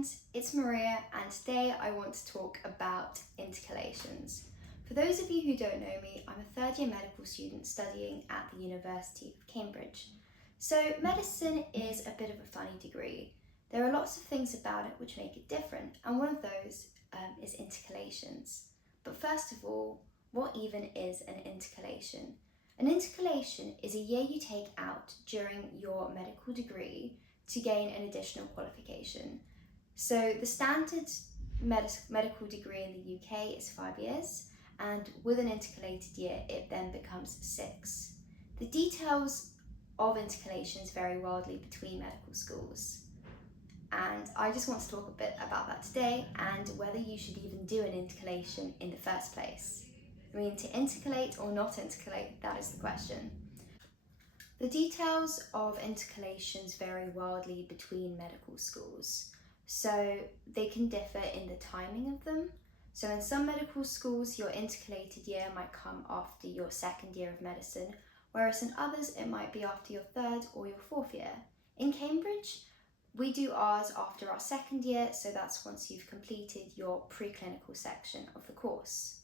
friends, it's Maria, and today I want to talk about intercalations. For those of you who don't know me, I'm a third year medical student studying at the University of Cambridge. So medicine is a bit of a funny degree. There are lots of things about it which make it different, and one of those is intercalations. But first of all, what even is an intercalation? An intercalation is a year you take out during your medical degree to gain an additional qualification. So the standard medical degree in the UK is 5 years, and with an intercalated year it then becomes 6. The details of intercalations vary wildly between medical schools, and I just want to talk a bit about that today and whether you should even do an intercalation in the first place. I mean, to intercalate or not intercalate, that is the question. The details of intercalations vary wildly between medical schools, so they can differ in the timing of them. So in some medical schools, your intercalated year might come after your second year of medicine, whereas in others it might be after your third or your fourth year. In Cambridge, we do ours after our second year, so that's once you've completed your preclinical section of the course.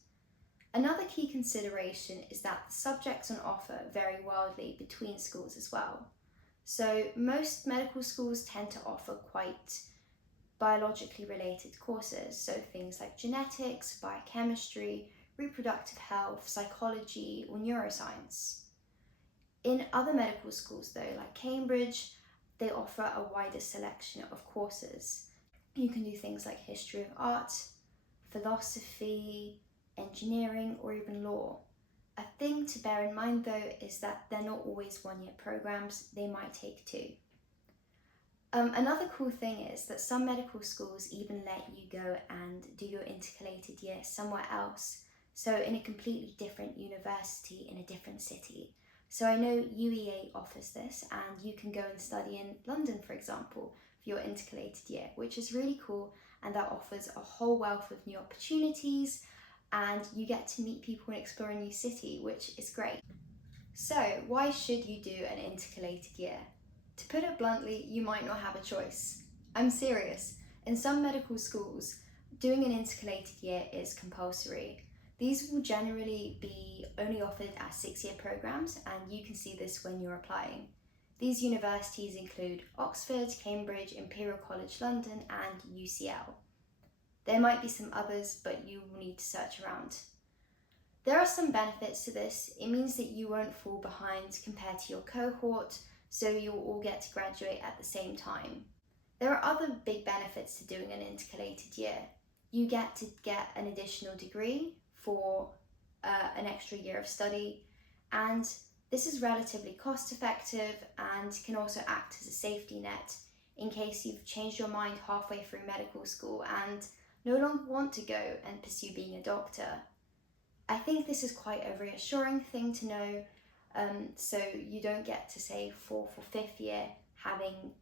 Another key consideration is that the subjects on offer vary wildly between schools as well. So most medical schools tend to offer quite biologically related courses, so things like genetics, biochemistry, reproductive health, psychology, or neuroscience. In other medical schools though, like Cambridge, they offer a wider selection of courses. You can do things like history of art, philosophy, engineering, or even law. A thing to bear in mind though is that they're not always one-year programs, they might take 2. Another cool thing is that some medical schools even let you go and do your intercalated year somewhere else, so in a completely different university in a different city. So I know UEA offers this, and you can go and study in London, for example, for your intercalated year, which is really cool, and that offers a whole wealth of new opportunities, and you get to meet people and explore a new city, which is great. So why should you do an intercalated year? To put it bluntly, you might not have a choice. I'm serious. In some medical schools, doing an intercalated year is compulsory. These will generally be only offered as 6-year programs, and you can see this when you're applying. These universities include Oxford, Cambridge, Imperial College London, and UCL. There might be some others, but you will need to search around. There are some benefits to this. It means that you won't fall behind compared to your cohort, so you'll all get to graduate at the same time. There are other big benefits to doing an intercalated year. You get to get an additional degree for an extra year of study, and this is relatively cost effective and can also act as a safety net in case you've changed your mind halfway through medical school and no longer want to go and pursue being a doctor. I think this is quite a reassuring thing to know, so you don't get to say 4th or 5th year having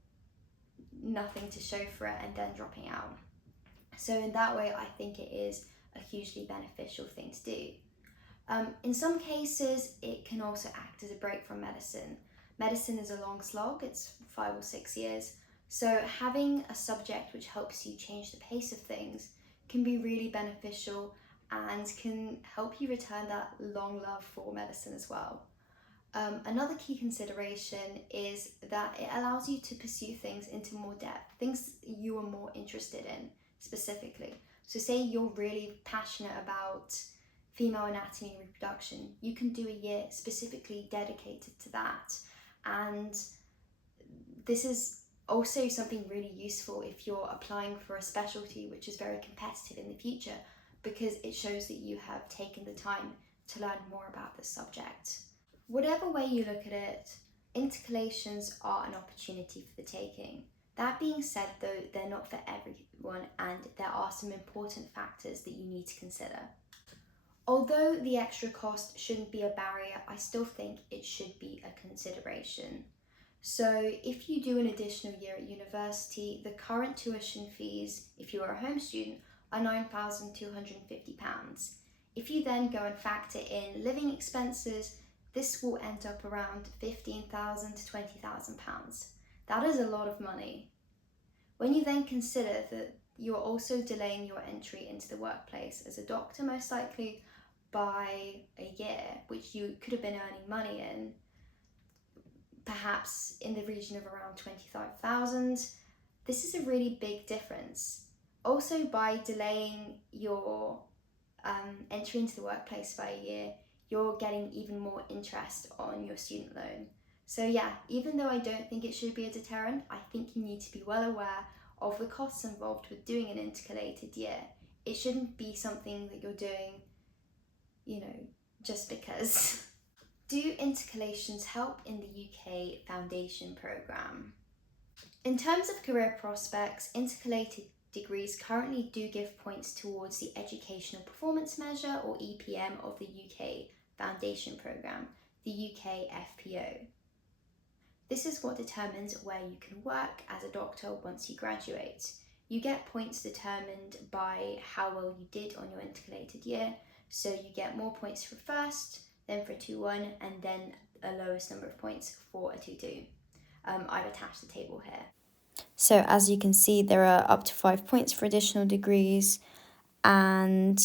nothing to show for it and then dropping out. So in that way, I think it is a hugely beneficial thing to do. In some cases, it can also act as a break from medicine. Medicine is a long slog, it's 5 or 6 years, so having a subject which helps you change the pace of things can be really beneficial and can help you return that long love for medicine as well. Another key consideration is that it allows you to pursue things into more depth, things you are more interested in specifically. So say you're really passionate about female anatomy and reproduction, you can do a year specifically dedicated to that. And this is also something really useful if you're applying for a specialty which is very competitive in the future, because it shows that you have taken the time to learn more about the subject. Whatever way you look at it, intercalations are an opportunity for the taking. That being said though, they're not for everyone, and there are some important factors that you need to consider. Although the extra cost shouldn't be a barrier, I still think it should be a consideration. So if you do an additional year at university, the current tuition fees, if you are a home student, are £9,250. If you then go and factor in living expenses, this will end up around £15,000 to £20,000. That is a lot of money. When you then consider that you're also delaying your entry into the workplace as a doctor, most likely by a year, which you could have been earning money in, perhaps in the region of around 25,000, this is a really big difference. Also, by delaying your entry into the workplace by a year, you're getting even more interest on your student loan. So yeah, even though I don't think it should be a deterrent, I think you need to be well aware of the costs involved with doing an intercalated year. It shouldn't be something that you're doing, just because. Do intercalations help in the UK foundation programme? In terms of career prospects, intercalated degrees currently do give points towards the Educational Performance Measure, or EPM, of the UK Foundation Programme, the UK FPO. This is what determines where you can work as a doctor once you graduate. You get points determined by how well you did on your intercalated year, so you get more points for first, then for a 2-1, and then a lowest number of points for a 2-2. I've attached the table here. So as you can see, there are up to 5 points for additional degrees, and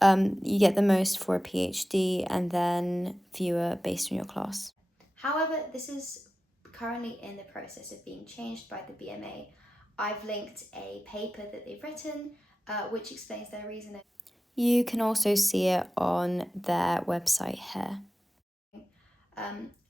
you get the most for a PhD and then fewer based on your class. However, this is currently in the process of being changed by the BMA. I've linked a paper that they've written which explains their reasoning. You can also see it on their website here.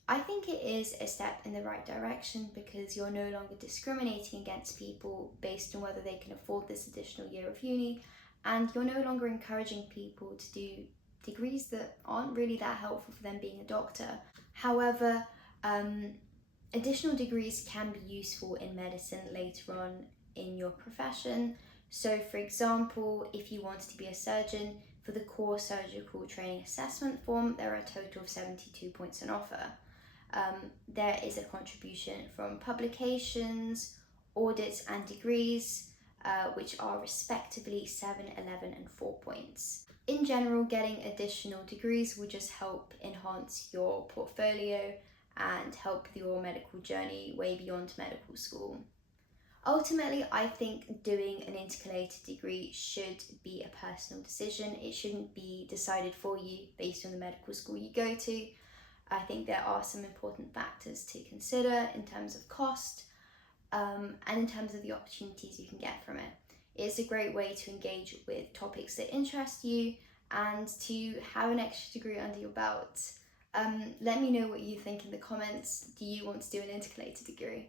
I think it is a step in the right direction because you're no longer discriminating against people based on whether they can afford this additional year of uni, and you're no longer encouraging people to do degrees that aren't really that helpful for them being a doctor. However, additional degrees can be useful in medicine later on in your profession. So for example, if you wanted to be a surgeon, for the core surgical training assessment form, there are a total of 72 points on offer. There is a contribution from publications, audits and degrees, which are respectively 7, 11 and 4 points. In general, getting additional degrees will just help enhance your portfolio and help your medical journey way beyond medical school. Ultimately, I think doing an intercalated degree should be a personal decision. It shouldn't be decided for you based on the medical school you go to. I think there are some important factors to consider in terms of cost and in terms of the opportunities you can get from it. It's a great way to engage with topics that interest you and to have an extra degree under your belt. Let me know what you think in the comments. Do you want to do an intercalated degree?